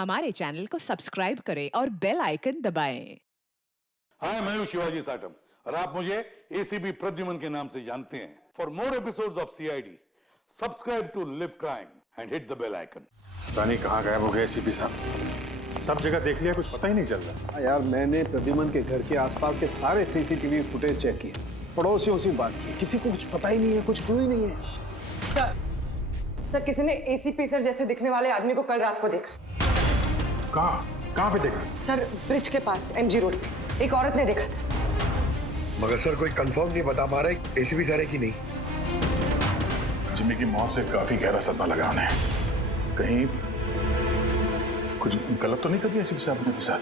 हमारे चैनल को सब्सक्राइब करें और बेल आइकन दबाएं। हाय, मैं हूं शिवाजी साटम और आप मुझे एसीपी प्रद्युमन के नाम से जानते हैं। For more episodes of CID, subscribe to Liv Crime and hit the bell icon. Rani कहाँ गायब हो गए एसीपी साहब? सब जगह देख लिया, कुछ पता ही नहीं चल रहा। यार, मैंने प्रद्युमन के घर के आसपास के सारे सीसीटीवी फुटेज चेक किए, पड़ोसियों से बात की, किसी को कुछ पता ही नहीं है, कुछ क्लू ही नहीं है। सर किसी ने एसीपी सर जैसे दिखने वाले आदमी को कल रात को देखा। कहाँ पे देखा? सर ब्रिज के पास एमजी रोड पे एक औरत ने देखा था। मगर सर कोई कंफर्म नहीं बता पा रहे एसीपी सर है कि नहीं। जिम्मी की मौत से काफी गहरा सदमा लगा उन्हें। कहीं कुछ गलत तो नहीं कर दिया एसीपी साहब ने साथ?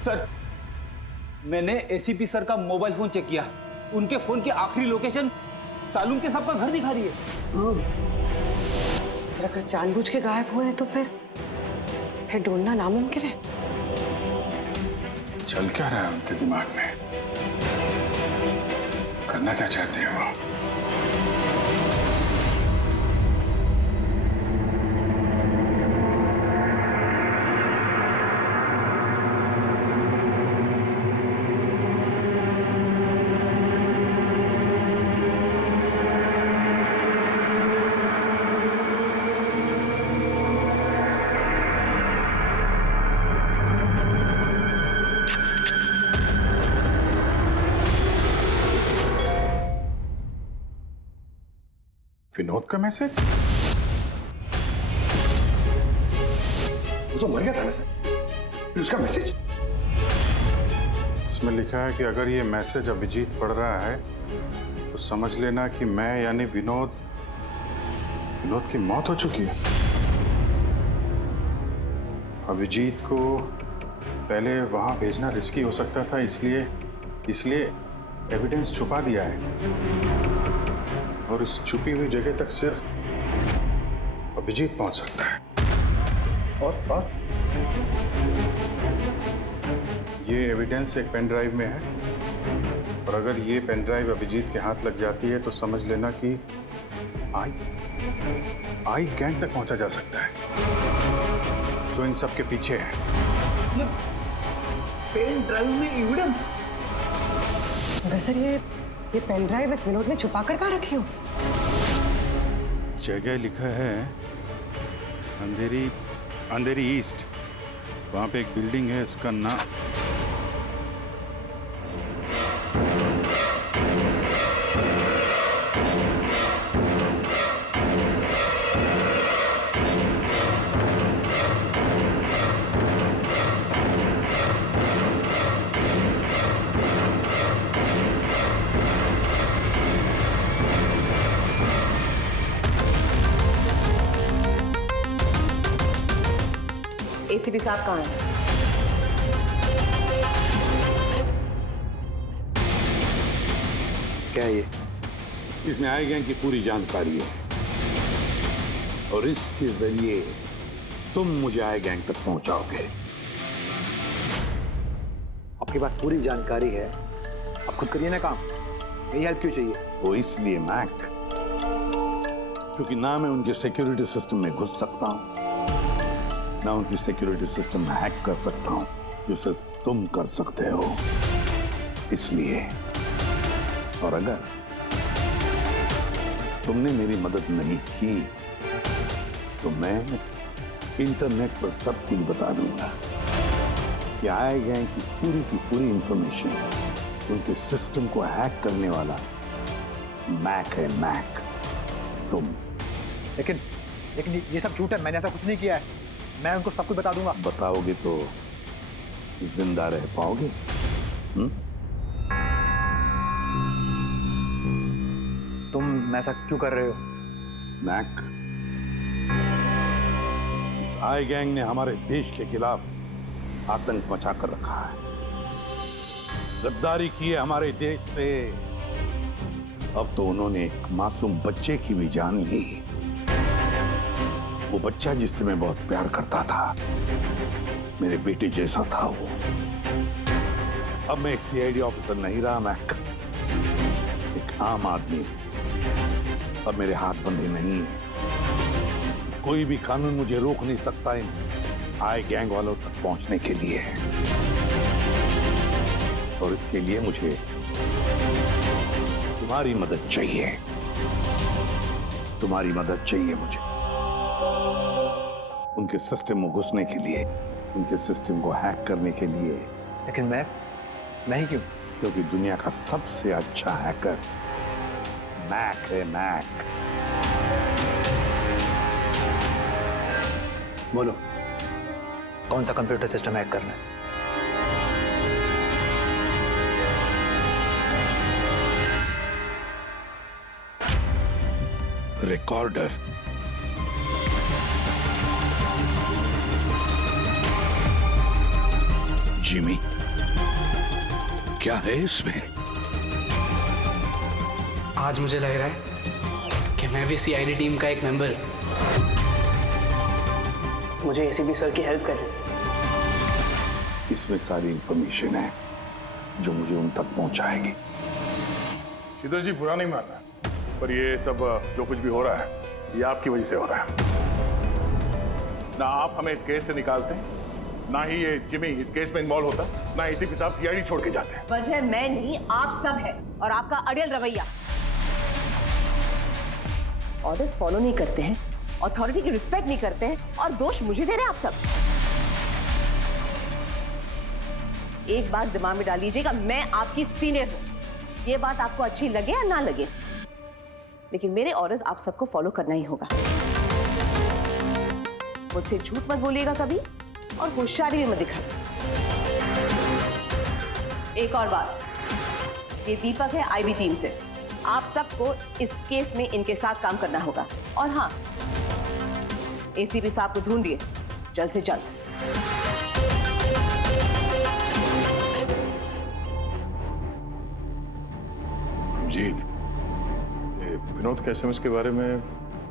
सर मैंने एसीपी सर का मोबाइल फोन चेक किया, उनके फोन की आखिरी लोकेशन सालून के साहब का घर दिखा रही है। सर अगर जानबूझ के गायब हुए हैं तो फिर ढूंढना नामुमकिन है। चल क्या रहा है उनके दिमाग में? करना क्या चाहते हैं वो? विनोद का मैसेज? वो तो मर गया था ना सर, फिर उसका मैसेज? इसमें लिखा है कि अगर ये मैसेज अभिजीत पढ़ रहा है तो समझ लेना कि मैं यानी विनोद की मौत हो चुकी है। अभिजीत को पहले वहां भेजना रिस्की हो सकता था, इसलिए एविडेंस छुपा दिया है और इस छुपी हुई जगह तक सिर्फ अभिजीत पहुंच सकता है। और ये एविडेंस एक पेन ड्राइव में है और अगर ये पेन ड्राइव अभिजीत के हाथ लग जाती है तो समझ लेना कि आई गैंग तक पहुंचा जा सकता है जो इन सब के पीछे है। पेन ड्राइव में एविडेंस? मगर सर ये पेन ड्राइव इस विनोद ने छुपा कर कहाँ रखी होगी? जगह लिखा है अंधेरी ईस्ट। वहां पे एक बिल्डिंग है, इसका नाम एसीपी साहब कहाँ हैं? क्या है ये? इसमें आई गैंग की पूरी जानकारी है और इसके जरिए तुम मुझे आई गैंग तक पहुंचाओगे। आपके पास पूरी जानकारी है, आप खुद करिए ना काम। यही हेल्प क्यों चाहिए? वो इसलिए मैक, क्योंकि ना मैं उनके सिक्योरिटी सिस्टम में घुस सकता हूं, ना उनकी सिक्योरिटी सिस्टम में हैक कर सकता हूं, जो सिर्फ तुम कर सकते हो। इसलिए और अगर तुमने मेरी मदद नहीं की तो मैं इंटरनेट पर सब कुछ बता दूंगा कि आई गैंग की पूरी इंफॉर्मेशन उनके सिस्टम को हैक करने वाला मैक है, मैक। तुम लेकिन ये सब झूठ है, मैंने ऐसा कुछ नहीं किया है। मैं उनको सब कुछ बता दूंगा। बताओगे तो जिंदा रह पाओगे? तुम ऐसा क्यों कर रहे हो? मैक, इस आई गैंग ने हमारे देश के खिलाफ आतंक मचा कर रखा है, गद्दारी की है हमारे देश से। अब तो उन्होंने एक मासूम बच्चे की भी जान ली, वो बच्चा जिससे मैं बहुत प्यार करता था, मेरे बेटे जैसा था वो। अब मैं एक सीआईडी ऑफिसर नहीं रहा मैक, एक आम आदमी। अब मेरे हाथ बंधे नहीं है, कोई भी कानून मुझे रोक नहीं सकता इन आई गैंग वालों तक पहुंचने के लिए। और इसके लिए मुझे तुम्हारी मदद चाहिए। तुम्हारी मदद चाहिए मुझे उनके सिस्टम में घुसने के लिए, उनके सिस्टम को हैक करने के लिए। लेकिन मैं ही क्यों? क्योंकि दुनिया का सबसे अच्छा हैकर मैक है, मैक। बोलो, कौन सा कंप्यूटर सिस्टम हैक करना है? रिकॉर्डर। जिमी, क्या है इसमें? आज मुझे लग रहा है कि मैं भी सीआईडी टीम का एक मेंबर हूं। मुझे एसीपी सर की हेल्प करनी। इसमें सारी इंफॉर्मेशन है जो मुझे उन तक पहुंचाएगी। शीतल जी, बुरा नहीं मानना, पर ये सब जो कुछ भी हो रहा है ये आपकी वजह से हो रहा है। ना आप हमें इस केस से निकालते, ना ही ये जिमी इस केस में इन्वॉल्व होता, ना एसीपी साहब सीआईडी छोड़ के जाते। वजह मैं नहीं, आप सब है, और आपका अड़ियल रवैया। ऑर्डर्स फॉलो नहीं करते हैं, अथॉरिटी की रिस्पेक्ट नहीं करते हैं, और दोष मुझे दे रहे हैं आप सब। एक बात दिमाग में डाल लीजिएगा, मैं आपकी सीनियर हूं। ये बात आपको अच्छी लगे या ना लगे, लेकिन मेरे ऑर्डर्स आप सबको फॉलो करना ही होगा। मुझसे झूठ मत बोलिएगा कभी, और होशियारी भी मत दिखाइए। एक और बात, ये दीपक है आईबी टीम से। आप सबको इस केस में इनके साथ काम करना होगा। और हाँ, एसीपी साहब को ढूंढिए जल्द से जल्द। जीत, विनोद के एसएमएस के बारे में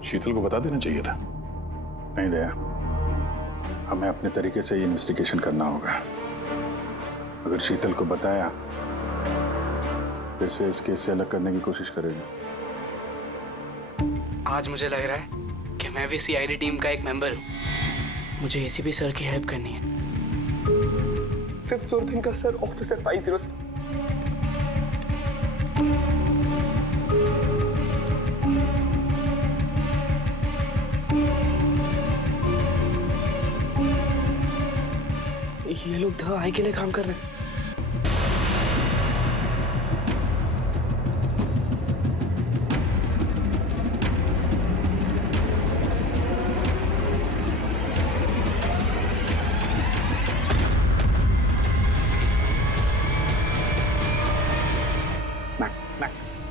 शीतल को बता देना चाहिए था। नहीं दया, हमें अपने तरीके से इन्वेस्टिगेशन करना होगा। अगर शीतल को बताया फिर से इस केस से अलग करने की कोशिश करेगी। आज मुझे लग रहा है कि मैं भी सीआईडी टीम का एक मेंबर हूं। मुझे एसीपी सर की हेल्प करनी है। 5th फ्लोर दिन का सर, ऑफिस है 506। ये लोग द आई के लिए काम कर रहे हैं।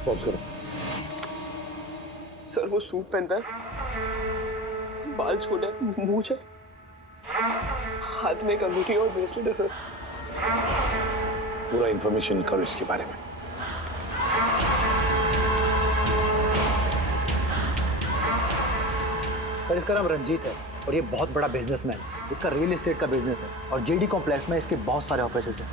पॉज करो। सर वो सूट पहनता है, बाल छोटा है, मूंछ है, हाथ में एक अंगूठी और ब्रेसलेट है सर। पूरा इंफॉर्मेशन करो इसके बारे में। सर, इसका नाम रंजीत है और ये बहुत बड़ा बिजनेसमैन है। इसका रियल एस्टेट का बिजनेस है और जेडी कॉम्प्लेक्स में इसके बहुत सारे ऑफिसेज हैं।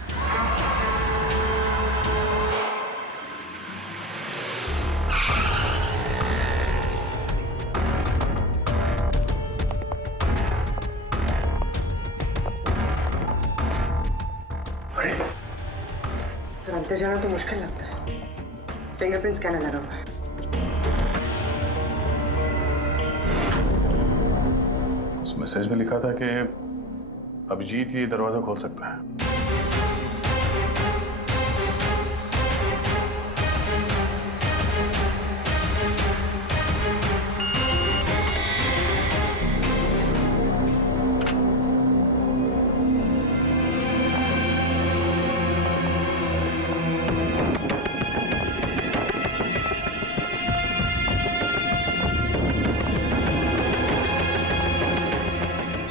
सर, अंदर जाना तो मुश्किल लगता है। फिंगरप्रिंट स्कैनर लगा हुआ है। उस मैसेज में लिखा था कि अभिजीत ये दरवाजा खोल सकता है।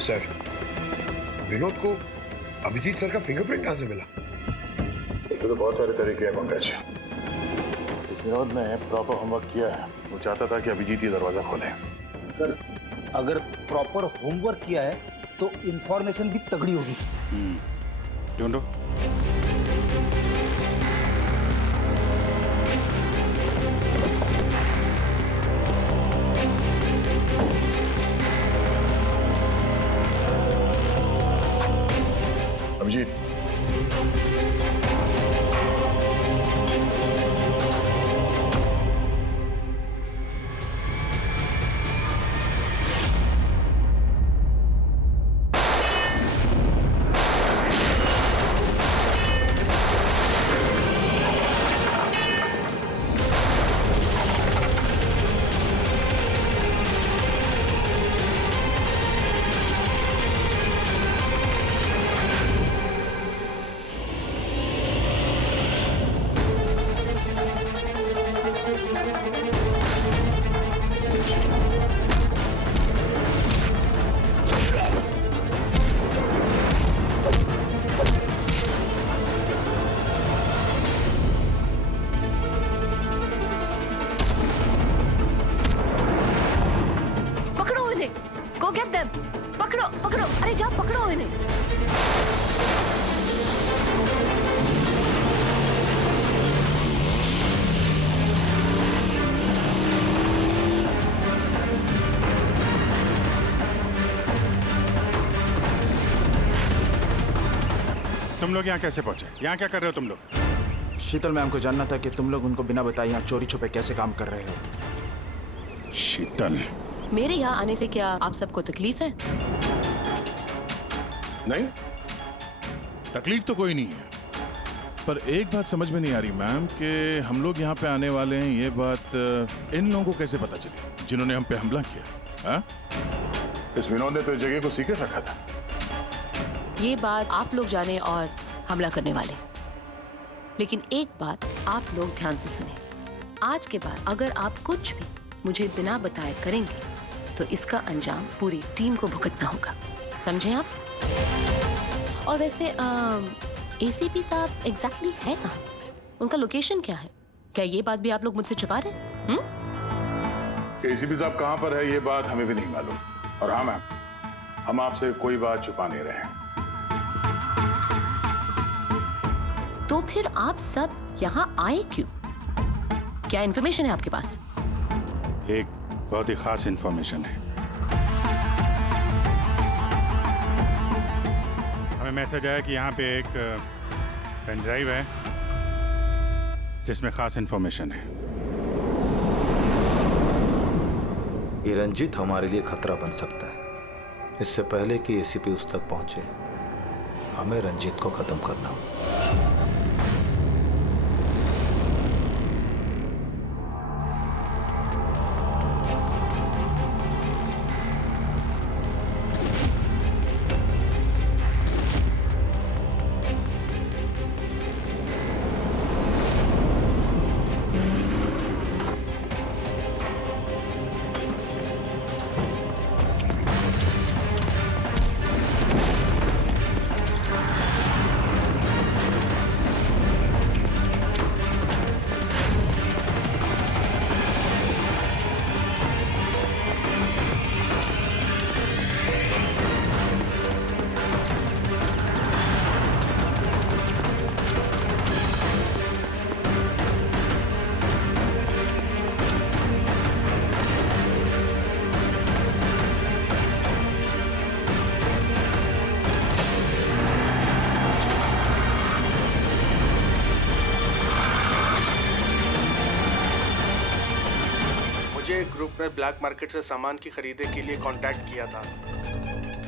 सर, विनोद को अभिजीत सर का फिंगरप्रिंट कहां से मिला? तो बहुत सारे तरीके हैं पंकज। इस विनोद ने प्रॉपर होमवर्क किया है। वो चाहता था कि अभिजीत ये दरवाजा खोले। सर, अगर प्रॉपर होमवर्क किया है तो इंफॉर्मेशन भी तगड़ी होगी। ढूंढो। Abhijit, Go get them! पकड़ो, पकड़ो! अरे जाओ पकड़ो इन्हें! तुम लोग यहाँ कैसे पहुंचे? यहाँ क्या कर रहे हो तुम लोग? शीतल मैम को जानना था कि तुम लोग उनको बिना बताए यहाँ चोरी छुपे कैसे काम कर रहे हो। शीतल, मेरे यहाँ आने से क्या आप सबको तकलीफ है? नहीं, तकलीफ तो कोई नहीं है, पर एक बात समझ में नहीं आ रही मैम कि हम लोग यहाँ पे आने वाले हैं, ये बात इन लोगों को कैसे पता चली जिन्होंने हम पे हमला किया? हाँ? इस विनोद ने तो इस जगह को सीक्रेट रखा था। ये बात आप लोग जाने और हमला करने वाले, लेकिन एक बात आप लोग ध्यान से सुने। आज के बाद अगर आप कुछ भी मुझे बिना बताए करेंगे तो इसका अंजाम पूरी टीम को भुगतना होगा, समझे आप? और वैसे एसीपी साहब एग्जैक्टली है कहाँ? उनका लोकेशन क्या है? क्या ये बात भी आप लोग मुझसे छुपा रहे हैं? एसीपी साहब कहाँ पर है ये बात हमें भी नहीं मालूम। और हाँ मैम, हम आपसे कोई बात छुपा नहीं रहे हैं। तो फिर आप सब यहाँ आए क्यों? क्या इन्फॉर्मेशन है आपके पास? एक बहुत ही खास इंफॉर्मेशन है। हमें मैसेज आया कि यहाँ पे एक पेन ड्राइव है जिसमें खास इंफॉर्मेशन है। ये रंजीत हमारे लिए खतरा बन सकता है। इससे पहले कि एसीपी उस तक पहुंचे, हमें रंजीत को खत्म करना होगा। ग्रुप ने ब्लैक मार्केट से सामान की खरीदे के लिए कांटेक्ट किया था।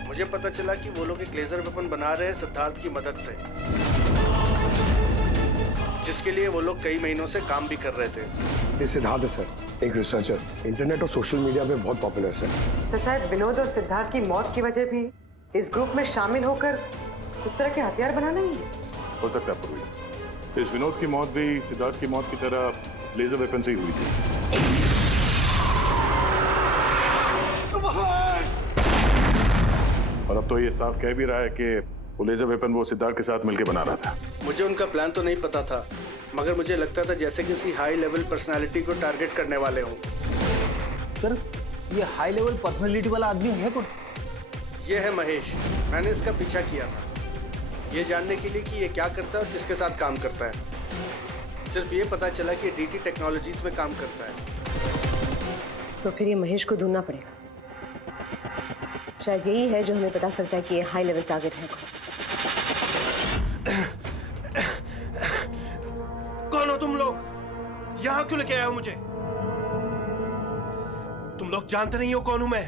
मुझे पता चला कि वो लोग एक लेजर वेपन बना रहे हैं सिद्धार्थ की मदद से, जिसके लिए वो लोग कई महीनों से काम भी कर रहे थे। ये सिद्धार्थ है सर, एक रिसर्चर, इंटरनेट और सोशल मीडिया पे बहुत पॉपुलर है सर। शायद विनोद और सिद्धार्थ की मौत की वजह भी इस ग्रुप में शामिल होकर इस तरह के हथियार बनाना ही है। हो सकता है पूर्वी, इस विनोद की मौत भी सिद्धार्थ की मौत की तरह लेजर वेपन से ही हुई थी। और अब तो ये साफ कह भी रहा है कि वो लेजर वेपन वो सिद्धार्थ के साथ मिलकर बना रहा था। मुझे उनका प्लान तो नहीं पता था, मगर मुझे लगता था जैसे किसी हाई लेवल पर्सनालिटी को टारगेट करने वाले हों। सर, ये हाई लेवल पर्सनालिटी वाला आदमी है कौन? ये है महेश। मैंने इसका पीछा किया था, ये जानने के लिए कि ये क्या करता है और किसके साथ काम करता है। सिर्फ ये पता चला कि डीटी टेक्नोलॉजीज में काम करता है। तो फिर ये महेश को ढूंढना पड़ेगा। शायद यही है जो हमें बता सकता है कि ये हाई लेवल टारगेट है। क्यों लेके आए हो मुझे? तुम लोग जानते नहीं हो कौन हूं मैं।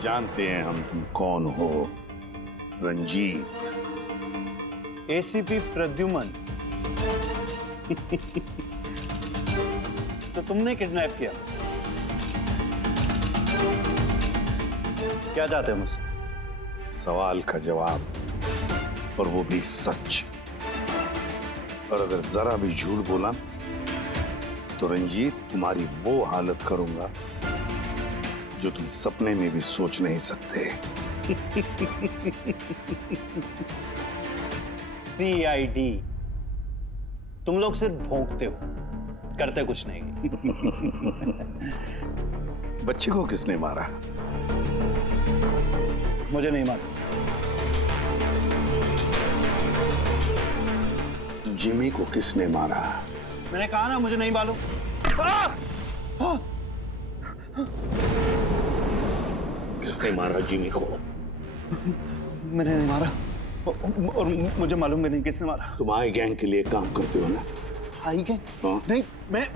जानते हैं हम तुम कौन हो, रंजीत। एसीपी प्रद्युमन। तो तुमने किडनैप किया? क्या चाहते हो मुझसे? सवाल का जवाब, और वो भी सच। और अगर जरा भी झूठ बोला तो रंजीत तुम्हारी वो हालत करूंगा जो तुम सपने में भी सोच नहीं सकते। CID। तुम लोग सिर्फ भौंकते हो, करते कुछ नहीं। बच्चे को किसने मारा? मुझे नहीं मालूम। जिमी को किसने मारा? मैंने कहा ना मुझे नहीं मालूम। किसने मारा जिमी को? मैंने नहीं मारा, और मुझे मालूम भी नहीं किसने मारा। तुम आई गैंग के लिए काम करते हो ना? आई गैंग? नहीं, मैं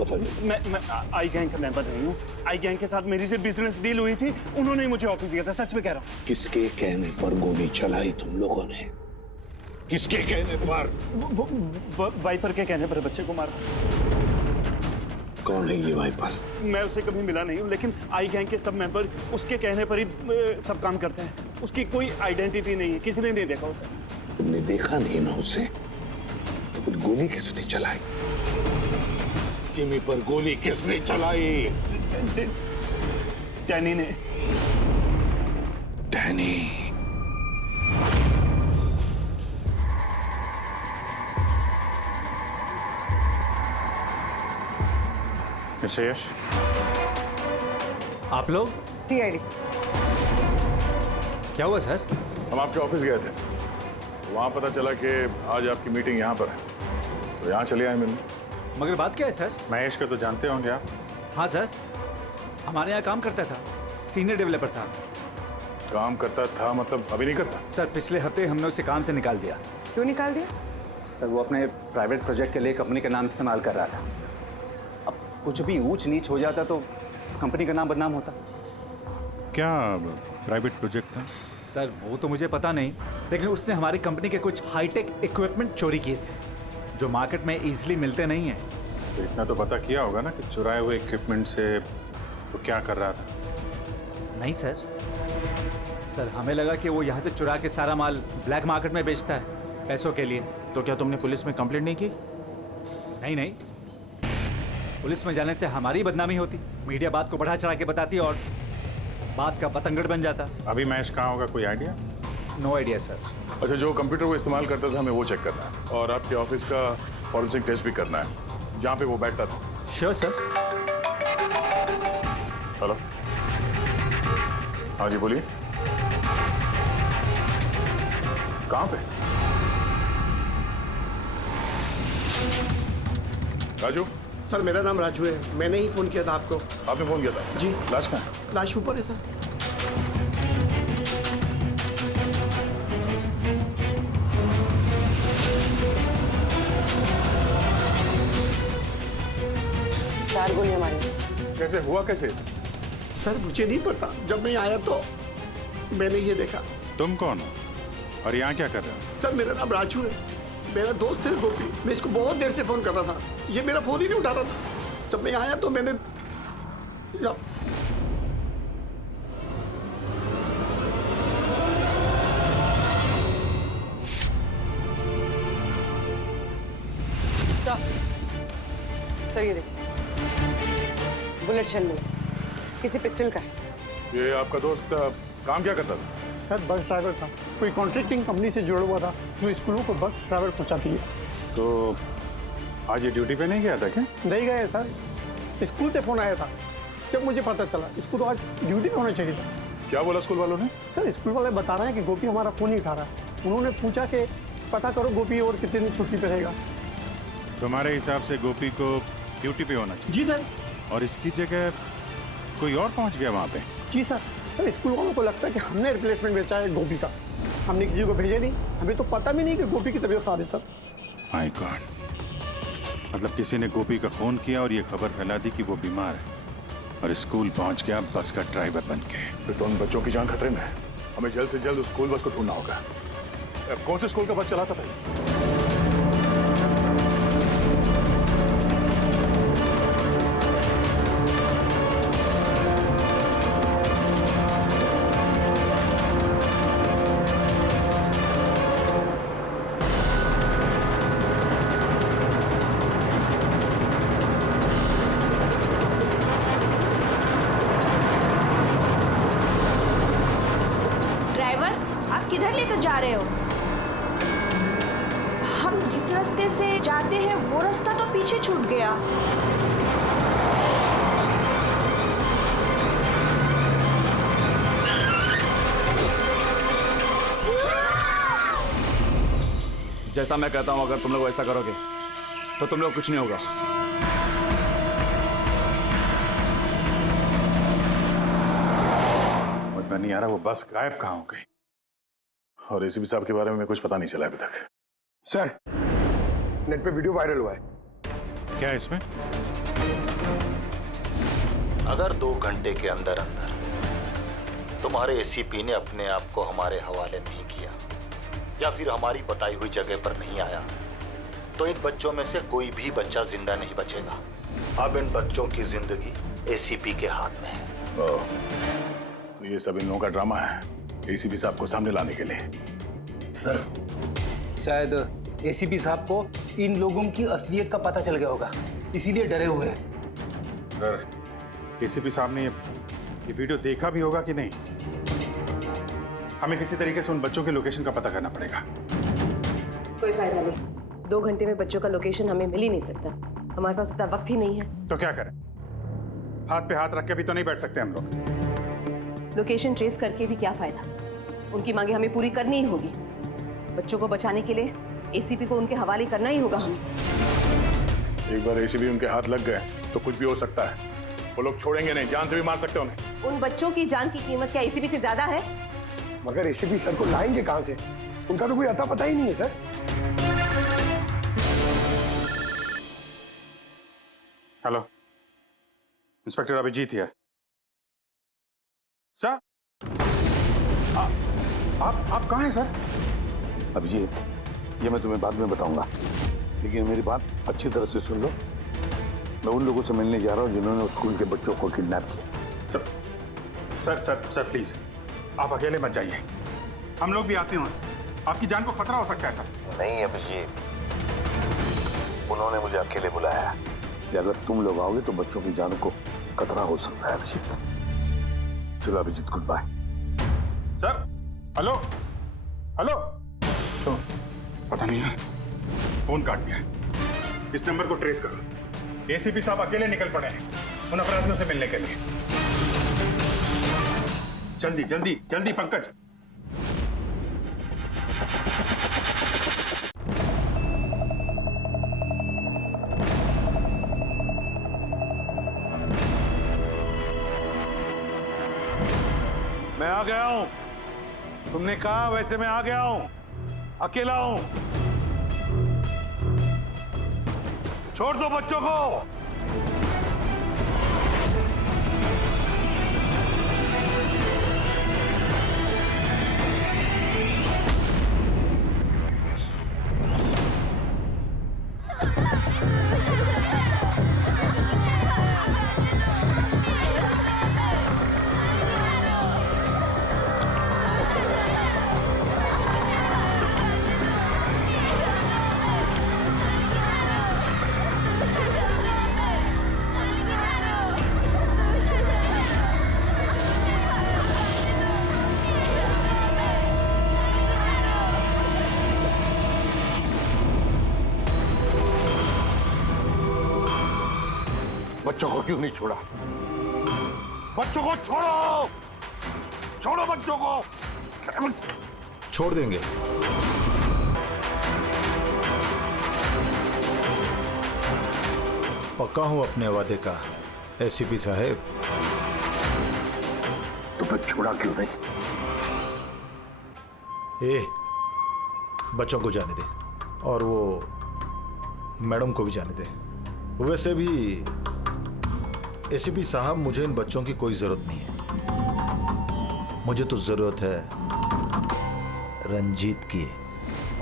पता नहीं। मैं आई गैंग का मेंबर नहीं हूँ। आई गैंग के साथ मेरी सिर्फ बिजनेस डील हुई थी, उन्होंने मुझे ऑफिस दिया था। सच में कह रहा हूँ। किसके कहने पर गोली चलाई तुम लोगों ने? किसके कहने पर? वाइपर के कहने पर बच्चे को मारा। कौन है ये वाइपर? मैं उसे कभी मिला नहीं हूँ, लेकिन आई गैंग के सब मेंबर उसके कहने पर ही सब काम करते हैं। उसकी कोई आइडेंटिटी नहीं है, किसी ने नहीं देखा उसे। तुमने देखा नहीं ना उसे, तो फिर गोली किसने चलाई? जिमी पर गोली किसने चलाई? डैनी ने। डैनी? मिस्टर यश, आप लोग? CID। क्या हुआ सर? हम आपके ऑफिस गए थे, वहां पता चला कि आज आपकी मीटिंग यहाँ पर है, तो यहाँ चले आए मिलने। मगर बात क्या है सर? महेश को तो जानते होंगे आप? हाँ सर, हमारे यहाँ काम करता था, सीनियर डेवलपर था। काम करता था मतलब अभी नहीं करता? सर पिछले हफ्ते हमने उसे काम से निकाल दिया। क्यों निकाल दिया? सर वो अपने प्राइवेट प्रोजेक्ट के लिए कंपनी का नाम इस्तेमाल कर रहा था। अब कुछ भी ऊंच नीच हो जाता तो कंपनी का नाम बदनाम होता। क्या प्राइवेट प्रोजेक्ट था? सर वो तो मुझे पता नहीं, लेकिन उसने हमारी कंपनी के कुछ हाईटेक इक्विपमेंट चोरी किए थे जो मार्केट में इजीली मिलते नहीं हैं। तो इतना तो पता किया होगा ना कि चुराए हुए इक्विपमेंट से वो क्या कर रहा था? नहीं सर, हमें लगा कि वो यहाँ से चुरा के सारा माल ब्लैक मार्केट में बेचता है पैसों के लिए। तो क्या तुमने पुलिस में कंप्लेंट नहीं की? नहीं, पुलिस में जाने से हमारी बदनामी होती, मीडिया बात को बढ़ा चढ़ा के बताती और बात का पतंगड़ बन जाता। अभी महेश कहाँ होगा, कोई आइडिया? No idea sir. अच्छा, जो कंप्यूटर वो इस्तेमाल करता था हमें वो चेक करना है, और आपके ऑफिस का फॉरेंसिक टेस्ट भी करना है जहाँ पे वो बैठता था। Sure sir. हेलो, हाँ जी बोलिए, कहाँ पे? राजू? सर मेरा नाम राजू है, मैंने ही फोन किया था आपको। आपने फोन किया था? जी। लाश कहाँ है? लाश ऊपर है सर। चार गोली हमारे पास। कैसे हुआ, कैसे? सर मुझे नहीं पता, जब मैं आया तो मैंने ये देखा। तुम कौन हो और यहाँ क्या कर रहे हो? सर मेरा नाम राजू है, मेरा दोस्त है गोपी। मैं इसको बहुत देर से फोन कर रहा था, ये मेरा फोन ही नहीं उठा रहा था। जब मैं आया तो मैंने सर ये देखिए, बुलेट शेल मिला, किसी पिस्टल का है। ये आपका दोस्त काम क्या करता था? सर बस ड्राइवर था, कोई कॉन्ट्रैक्टिंग कंपनी से जुड़ा हुआ था जो स्कूलों को बस ड्राइवर पहुंचाती है। तो आज ये ड्यूटी पे नहीं गया था क्या? नहीं गए सर, स्कूल से फोन आया था, जब मुझे पता चला इसको तो आज ड्यूटी पे होना चाहिए था। क्या बोला स्कूल वालों ने? सर स्कूल वाले बता रहे हैं कि गोपी हमारा फोन नहीं उठा रहा है। उन्होंने पूछा कि पता करो गोपी और कितने दिन छुट्टी पे रहेगा। तुम्हारे हिसाब से गोपी को ड्यूटी पे होना चाहिए? जी सर। और इसकी जगह कोई और पहुंच गया वहाँ पे? जी सर। सर स्कूल वालों को लगता है कि हमने रिप्लेसमेंट बेचा है गोपी का। हमने किसी को भेजा नहीं, हमें तो पता भी नहीं कि गोपी की तबीयत खराब है सर। माय गॉड, मतलब किसी ने गोपी का फोन किया और ये खबर फैला दी कि वो बीमार है और स्कूल पहुंच गया बस का ड्राइवर बन के। फिर तो उन बच्चों की जान खतरे में है। हमें जल्द से जल्द उस स्कूल बस को ढूंढना होगा। कौन से स्कूल का बस चलाता था? किधर लेकर जा रहे हो? हम जिस रास्ते से जाते हैं वो रास्ता तो पीछे छूट गया। जैसा मैं कहता हूं, अगर तुम लोग ऐसा करोगे तो तुम लोग कुछ नहीं होगा। मुझे नहीं आ रहा वो बस गायब कहाँ हो गई। और एसीपी साहब के बारे में कुछ पता नहीं चला अभी तक। सर, नेट पे वीडियो वायरल हुआ है। क्या है इसमें? अगर 2 घंटे के अंदर अंदर तुम्हारे एसीपी ने अपने आप को हमारे हवाले नहीं किया या फिर हमारी बताई हुई जगह पर नहीं आया तो इन बच्चों में से कोई भी बच्चा जिंदा नहीं बचेगा। अब इन बच्चों की जिंदगी एसीपी के हाथ में है। तो ये सब इन लोगों का ड्रामा है एसीपी साहब को सामने लाने के लिए। सर, शायद एसीपी साहब को इन लोगों की असलियत का पता चल गया होगा, इसीलिए डरे हुए हैं। सर, एसीपी साहब ने ये वीडियो देखा भी होगा कि नहीं? हमें किसी तरीके से उन बच्चों के लोकेशन का पता करना पड़ेगा। कोई फायदा नहीं, 2 घंटे में बच्चों का लोकेशन हमें मिल ही नहीं सकता। हमारे पास उतना वक्त ही नहीं है। तो क्या करें? हाथ पे हाथ रख के भी तो नहीं बैठ सकते हम लोग। लोकेशन ट्रेस करके भी क्या फायदा? उनकी मांगे हमें पूरी करनी ही होगी। बच्चों को बचाने के लिए एसीपी को उनके हवाले करना ही होगा हमें। एक बार एसीपी उनके हाथ लग गए तो कुछ भी हो सकता है। वो लोग छोड़ेंगे नहीं, जान से भी मार सकते हैं उन्हें। उन बच्चों की जान की कीमत क्या एसीपी से ज्यादा है? मगर एसीपी सर को लाएंगे कहां से? उनका तो कोई अता पता ही नहीं है sir. Hello, inspector Abhijeet here. Sir, आप कहाँ हैं सर? अभिजीत, ये मैं तुम्हें बाद में बताऊंगा, लेकिन मेरी बात अच्छी तरह से सुन लो। मैं उन लोगों से मिलने जा रहा हूँ जिन्होंने उस स्कूल के बच्चों को किडनैप किया। सर प्लीज, आप अकेले मत जाइए। हम लोग भी आते हैं। आपकी जान को खतरा हो सकता है सर। नहीं अभिजीत, उन्होंने मुझे अकेले बुलाया है कि अगर तुम लोग आओगे तो बच्चों की जान को खतरा हो सकता है। अभिजीत, चलो Abhijeet, good bye. Sir, hello hello, तो पता नहीं है, फोन काट दिया। इस नंबर को ट्रेस करो। एसीपी साहब अकेले निकल पड़े हैं उन अपराधियों से मिलने के लिए। जल्दी जल्दी जल्दी पंकज। मैं आ गया हूं। तुमने कहा वैसे मैं आ गया हूं। अकेला हूं। छोड़ दो बच्चों को। बच्चों को क्यों नहीं छोड़ा? बच्चों को छोड़ो, छोड़ो बच्चों को। छोड़ देंगे। पक्का हूं अपने वादे का एसीपी साहब। तो पे छोड़ा क्यों नहीं? बच्चों को जाने दे और वो मैडम को भी जाने दे। वैसे भी एसीपी साहब, मुझे इन बच्चों की कोई जरूरत नहीं है। मुझे तो जरूरत है रंजीत की,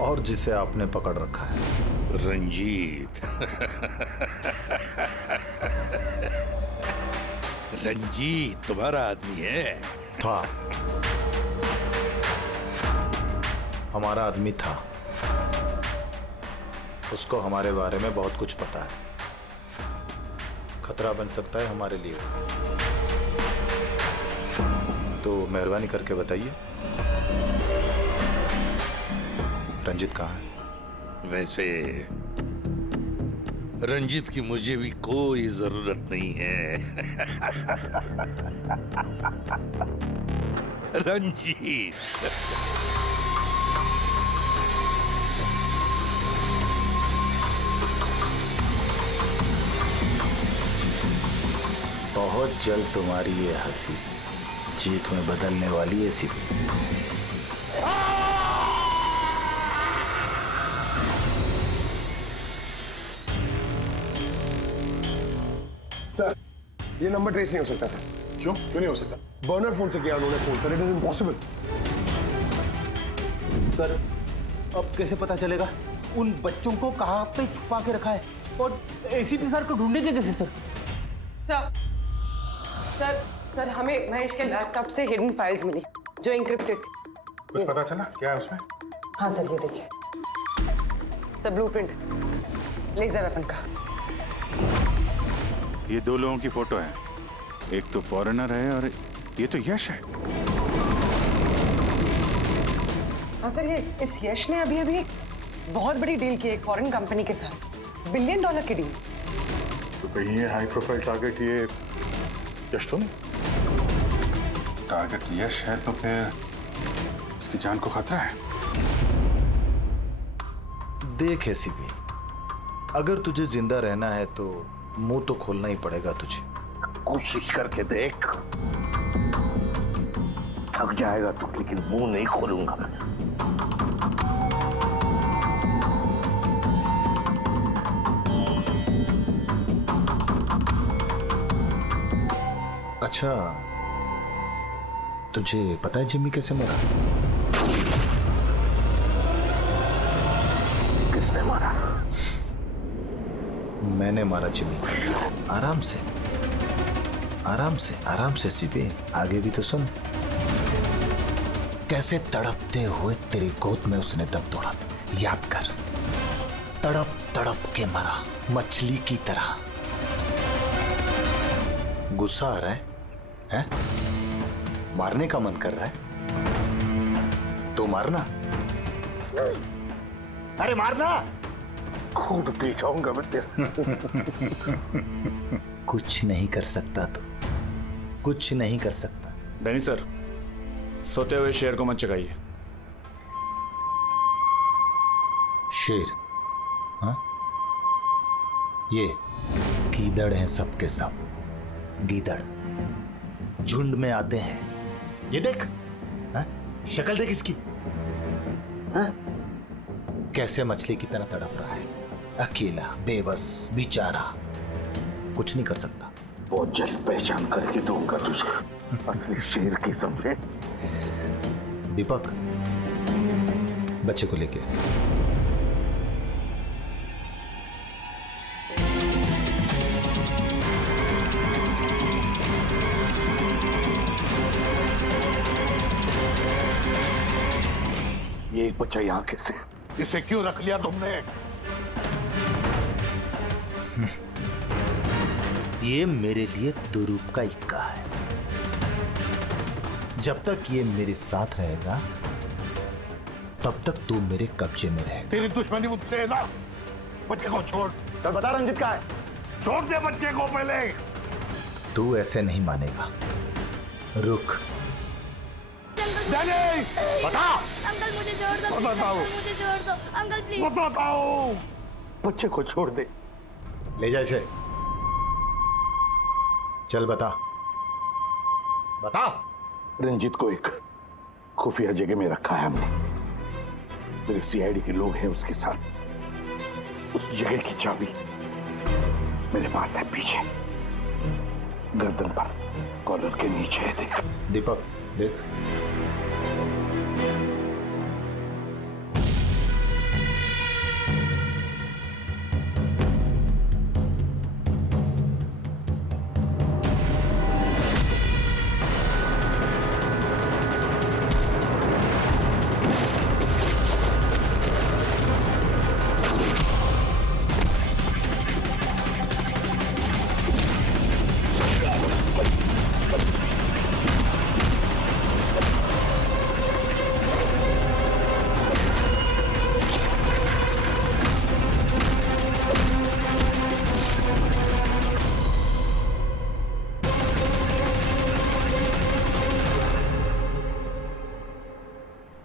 और जिसे आपने पकड़ रखा है। रंजीत? रंजीत तुम्हारा आदमी है? था, हमारा आदमी था। उसको हमारे बारे में बहुत कुछ पता है। खतरा बन सकता है हमारे लिए, तो मेहरबानी करके बताइए रंजीत कहाँ है? वैसे रंजीत की मुझे भी कोई जरूरत नहीं है। रंजीत बहुत जल्द तुम्हारी ये हंसी चीख में बदलने वाली है सीपी। सर, ये नंबर ट्रेस नहीं हो सकता सर। क्यों नहीं हो सकता? बर्नर फोन से किया उन्होंने phone sir, it is impossible. Sir, अब कैसे पता चलेगा उन बच्चों को कहाँ पे छुपा के रखा है? और एसीपी सर को ढूंढेंगे कैसे सर? सर हमें महेश के लैपटॉप से हिडन फाइल्स मिली जो इंक्रिप्टेड थी। कुछ पता चला क्या है उसमें? हाँ सर, ये देखिए सर, ब्लूप्रिंट लेजर वेपन का। ये दो लोगों की फोटो है, एक तो फॉरेनर है और ये तो यश है। हाँ सर, ये इस यश ने अभी बहुत बड़ी डील की एक फॉरेन कंपनी के साथ, $1 बिलियन की डील। तो कहीं ये हाई प्रोफाइल टारगेट ये यश तो नहीं? टारगेट यश है तो फिर इसकी जान को खतरा है। देख एसीपी, अगर तुझे जिंदा रहना है तो मुंह तो खोलना ही पड़ेगा तुझे। कोशिश करके देख। थक जाएगा तो, लेकिन मुंह नहीं खोलूंगा मैं। अच्छा, तुझे पता है जिम्मी कैसे मरा? किसने मारा? मैंने मारा जिम्मी। आराम से आराम से सीपी, आगे भी तो सुन। कैसे तड़पते हुए तेरी गोद में उसने दम तोड़ा, याद कर। तड़प तड़प के मरा, मछली की तरह। गुस्सा आ रहा है? हैं? मारने का मन कर रहा है तो मारना। अरे मारना, खून पी जाऊंगा मैं तेरा। कुछ नहीं कर सकता तो, कुछ नहीं कर सकता। डैनी सर, सोते हुए शेर को मत चगाइए। शेर? हाँ? ये गीदड़ हैं सबके सब, गीदड़ झुंड में आते हैं। ये देख, हाँ? शक्ल देख इसकी, हाँ? कैसे मछली की तरह तड़प रहा है, अकेला, बेबस, बेचारा, कुछ नहीं कर सकता। बहुत जल्द पहचान करके दूंगा तुझे, असली शेर की समझे। दीपक, बच्चे को लेके ये एक बच्चा यहाँ कैसे? इसे क्यों रख लिया तुमने? ये मेरे लिए दुरूप का इक्का है। जब तक ये मेरे साथ रहेगा तब तक तू मेरे कब्जे में रहेगा। तेरी दुश्मनी मुझसे है ना? बच्चे को छोड़। चल बता रंजित कहाँ है? छोड़ दे बच्चे को पहले। तू ऐसे नहीं मानेगा, रुक। बता। अंकल मुझे छोड़ दो, बताओ। मुझे छोड़ दो अंकल प्लीज। बताओ। बच्चे को छोड़ दे। ले जा इसे। चल बता, बता। रंजीत को एक खुफिया जगह में रखा है हमने। मेरे सीआईडी के लोग हैं उसके साथ। उस जगह की चाबी मेरे पास है, पीछे गर्दन पर कॉलर के नीचे है। देख दीपक, देख।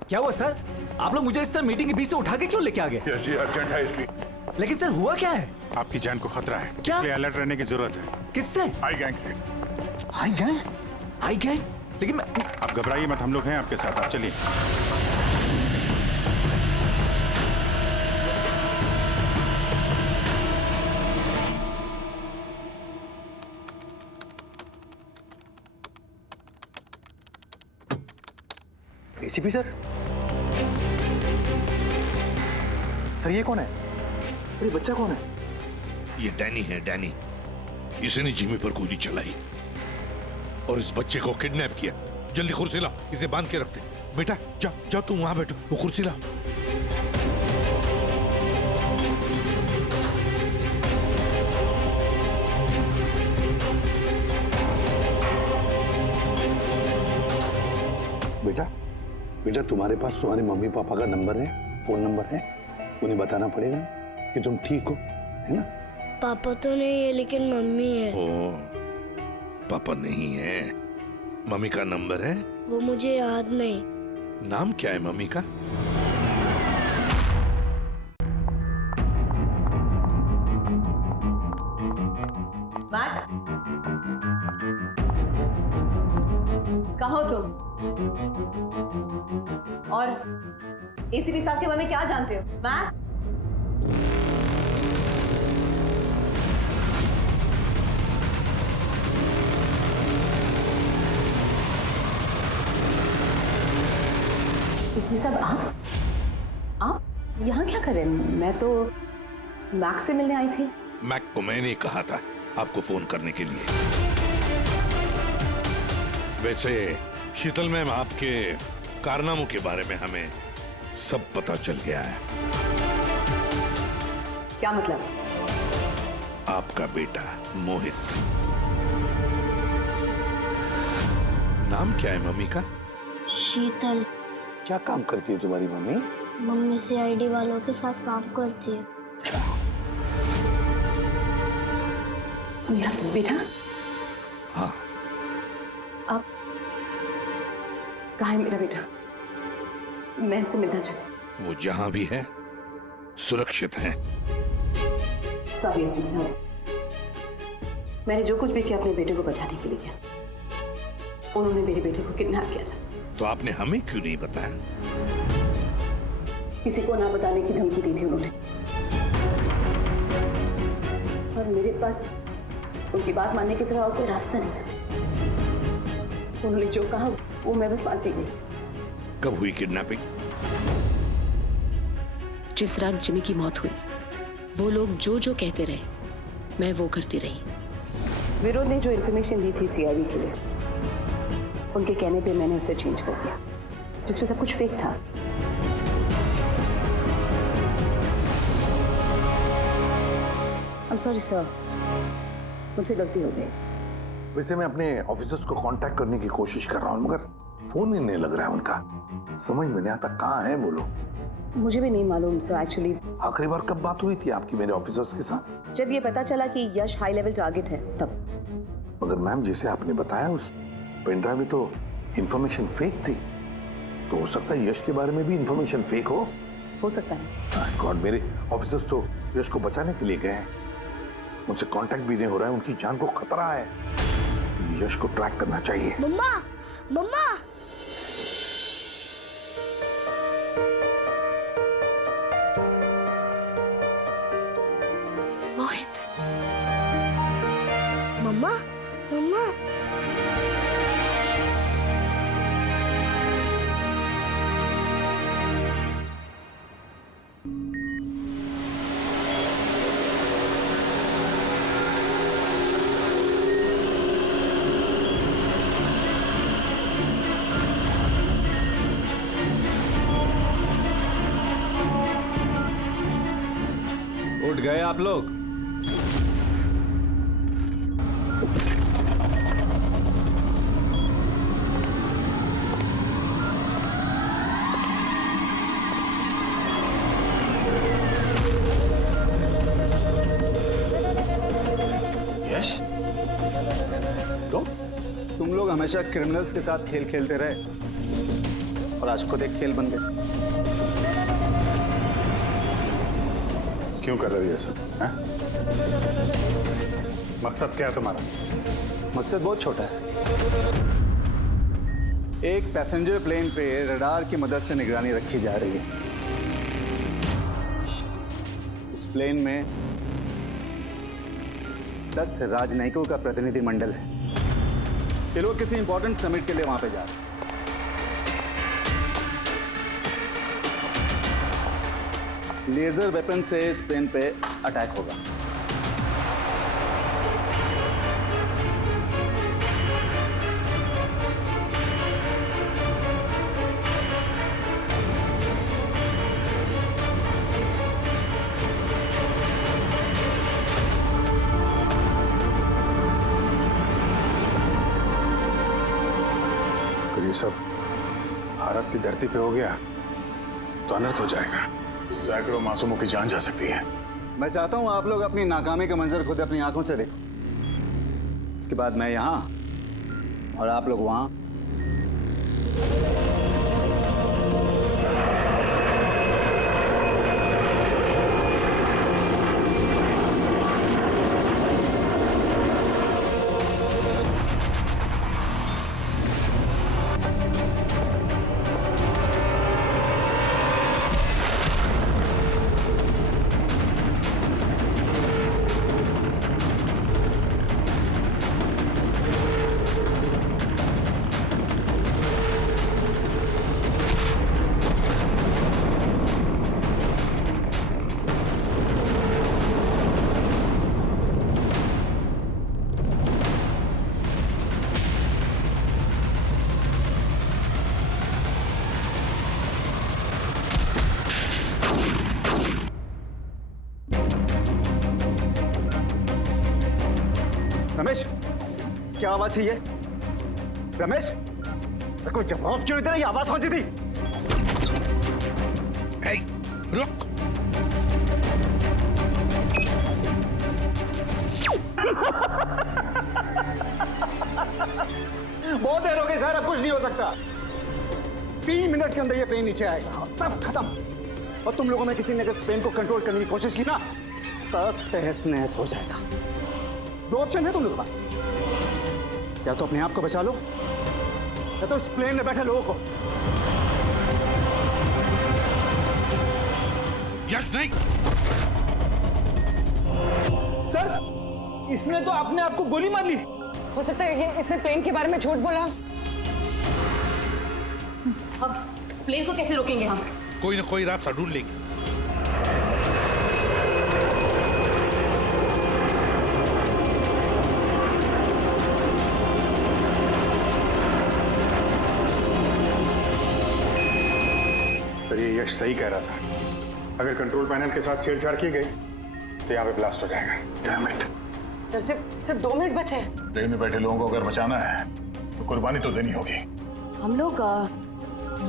क्या हुआ सर? आप लोग मुझे इस तरह मीटिंग के बीच से उठा के क्यों लेके आ गए? यस जी, अर्जेंट है इसलिए। लेकिन सर हुआ क्या है? आपकी जान को खतरा है, क्या? इसलिए अलर्ट रहने की जरूरत है। किससे? आई गैंग से। आई गैंग? आई गैंग? लेकिन मैं... आप घबराइए मत, हम लोग हैं आपके साथ, आप चलिए। ACP sir? सर ये कौन है? अरे बच्चा कौन है? ये डैनी है, डैनी। इसने जिमी पर गोली चलाई और इस बच्चे को किडनैप किया। जल्दी कुर्सी लाओ, इसे बांध के रखते। बेटा जा जा, तुम वहां बैठो, वो कुर्सी लाओ। बेटा, बेटा तुम्हारे पास तुम्हारे मम्मी पापा का नंबर है, फोन नंबर है? उन्हें बताना पड़ेगा कि तुम ठीक हो, है ना? पापा तो नहीं है लेकिन मम्मी है। ओ, पापा नहीं है, मम्मी का नंबर है? वो मुझे याद नहीं। नाम क्या है मम्मी का? कहाँ हो तुम? और एसीपी साहब के बारे में क्या जानते हो? मैम, एसीपी साहब आप यहाँ क्या कर रहे हैं? मैं तो मैक से मिलने आई थी। मैक को मैंने कहा था आपको फोन करने के लिए। वैसे शीतल मैम, आपके कारनामों के बारे में हमें सब पता चल गया है। क्या मतलब? आपका बेटा मोहित। नाम क्या है मम्मी का? शीतल। क्या काम करती है तुम्हारी मम्मी? मम्मी सीआईडी वालों के साथ काम करती है। मेरा बेटा? हाँ। आप कहाँ है मेरा बेटा? मैं उससे मिलना चाहती हूँ। वो जहां भी है सुरक्षित है। सॉरी एसीपी साहब, मैंने जो कुछ भी किया अपने बेटे को बचाने के लिए किया। उन्होंने मेरे बेटे को किडनैप किया था। तो आपने हमें क्यों नहीं बताया? किसी को ना बताने की धमकी दी थी उन्होंने, और मेरे पास उनकी बात मानने के सिवा और कोई रास्ता नहीं था। उन्होंने जो कहा वो मैं बस मानती गई। कब हुई किडनैपिंग? जिस रात जिमी की मौत हुई, वो लोग जो जो कहते रहे मैं वो करती रही। विरोध ने जो इन्फॉर्मेशन दी थी सीआईडी के लिए, उनके कहने पे मैंने उसे चेंज कर दिया, जिसमें सब कुछ फेक था। I'm sorry sir, मुझसे गलती हो गई। वैसे मैं अपने ऑफिसर्स को कांटेक्ट करने की कोशिश कर रहा हूँ, मगर फोन ही नहीं लग रहा है उनका। समझ में नहीं आता कहाँ हैं वो लोग। मुझे भी नहीं मालूम सर एक्चुअली। आखिरी बार कब बात हुई थी आपकी मेरे ऑफिसर्स के साथ? जब ये पता चला कि यश हाई लेवल टारगेट है तब। मगर मैम, जैसे आपने बताया उस पेनड्राइव में तो इंफॉर्मेशन फेक थी, तो हो सकता है यश के बारे में भी इंफॉर्मेशन फेक हो सकता है। गॉड, मेरे ऑफिसर्स तो यश को बचाने के लिए गए हैं, उनसे कांटेक्ट भी नहीं हो रहा है, उनकी जान को खतरा है। यश को ट्रैक करना चाहिए। मम्मा, मम्मा। गए आप लोग? यश, तुम लोग हमेशा क्रिमिनल्स के साथ खेल खेलते रहे और आज खुद एक खेल बन गए। क्यों कर रही है सर? मकसद क्या है तुम्हारा? मकसद बहुत छोटा है। एक पैसेंजर प्लेन पे रडार की मदद से निगरानी रखी जा रही है। इस प्लेन में 10 राजनयिकों का प्रतिनिधिमंडल है। ये लोग किसी इंपॉर्टेंट समिट के लिए वहां पे जा रहे हैं। लेजर वेपन से इस प्लेन पे अटैक होगा। अगर ये सब भारत की धरती पे हो गया तो अनर्थ हो जाएगा। सैकड़ों मासूमों की जान जा सकती है। मैं चाहता हूं आप लोग अपनी नाकामी का मंजर खुद अपनी आंखों से देखो। उसके बाद मैं यहां और आप लोग वहां। रमेश, क्या आवाज थी ये? रमेश, कोई जवाब क्यों नहीं दे रहा? ये आवाज कौन सी थी? रुक। बहुत देर हो गई सर, अब कुछ नहीं हो सकता। 3 मिनट के अंदर ये प्लेन नीचे आएगा और सब खत्म। और तुम लोगों में किसी ने अगर प्लेन को कंट्रोल करने की कोशिश की ना, सब तहस नहस हो जाएगा। 2 ऑप्शन है तुम लोगों के पास, या तो अपने आप को बचा लो या तो उस प्लेन में बैठे लोगों को। यश नहीं। सर, इसने तो अपने आप को गोली मार ली। हो सकता है कि इसने प्लेन के बारे में झूठ बोला। अब प्लेन को कैसे रोकेंगे हम? कोई ना कोई रास्ता ढूंढ लेंगे। सर, ये यश सही कह रहा था। अगर कंट्रोल पैनल के साथ छेड़छाड़ की गई तो यहाँ पे ब्लास्ट हो जाएगा। Damn it. सर, सिर्फ 2 मिनट बचे हैं। ट्रेन में बैठे लोगों को अगर बचाना है तो कुर्बानी तो देनी होगी। हम लोग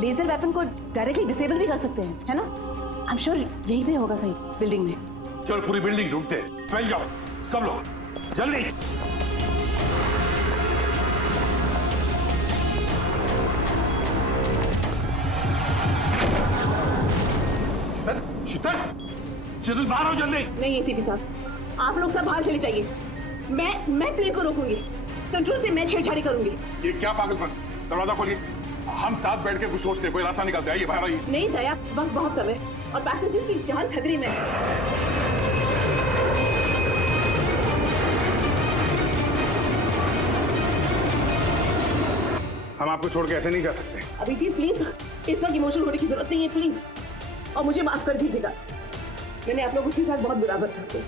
लेजर वेपन को डायरेक्टली डिसेबल भी कर सकते हैं, है ना? आई एम श्योर यहीं पे होगा कहीं बिल्डिंग में। चल पूरी बिल्डिंग ढूंढते, फैल जाओ सब लोग, जल्दी। शीतल, शीतल बाहर आओ जल्दी। नहीं एसीपी साहब, आप लोग सब बाहर चले जाइए। मैं प्लेन को रोकूंगी, कंट्रोल से मैं छेड़छाड़ी करूंगी। ये क्या पागलपन? दरवाजा खोलिए, हम साथ बैठ के कुछ सोचते, कोई रास्ता निकलता है। ये बाहर आइए। नहीं दया, वक्त बहुत कम है और पैसेंजर्स की जान खतरे में है। हम आपको छोड़ के ऐसे नहीं जा सकते। अभिजीत प्लीज, इस वक्त इमोशनल होने की जरूरत नहीं है प्लीज, और मुझे माफ कर दीजिएगा। मैंने आप लोगों के साथ बहुत बुरा बर्ताव किया।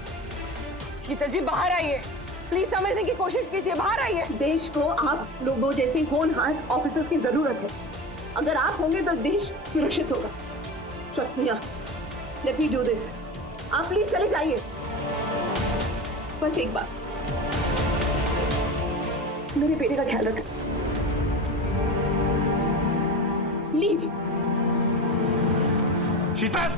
शीतल जी बाहर आइए, प्लीज समझने की कोशिश कीजिए, बाहर आइए। देश को आप लोगों जैसे होनहार ऑफिसर्स की जरूरत है। अगर आप होंगे तो देश सुरक्षित होगा। Trust me, let me do this. आप प्लीज चले जाइए। बस एक बात, मेरे बेटे का ख्याल रख। लीव। शीतल,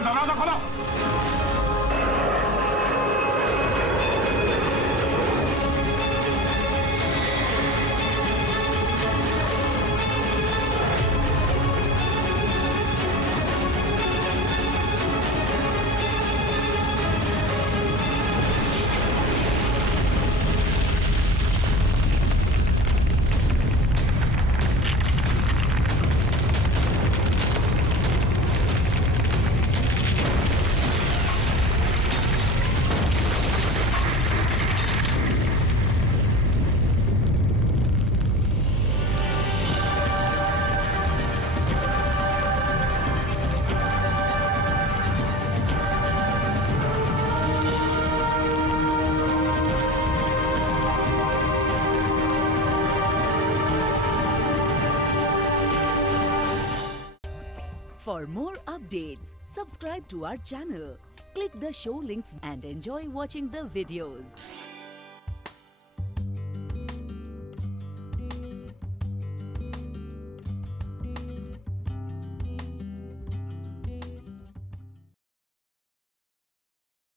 दरवाजा खोलो। For more updates, subscribe to our channel, click the show links and enjoy watching the videos.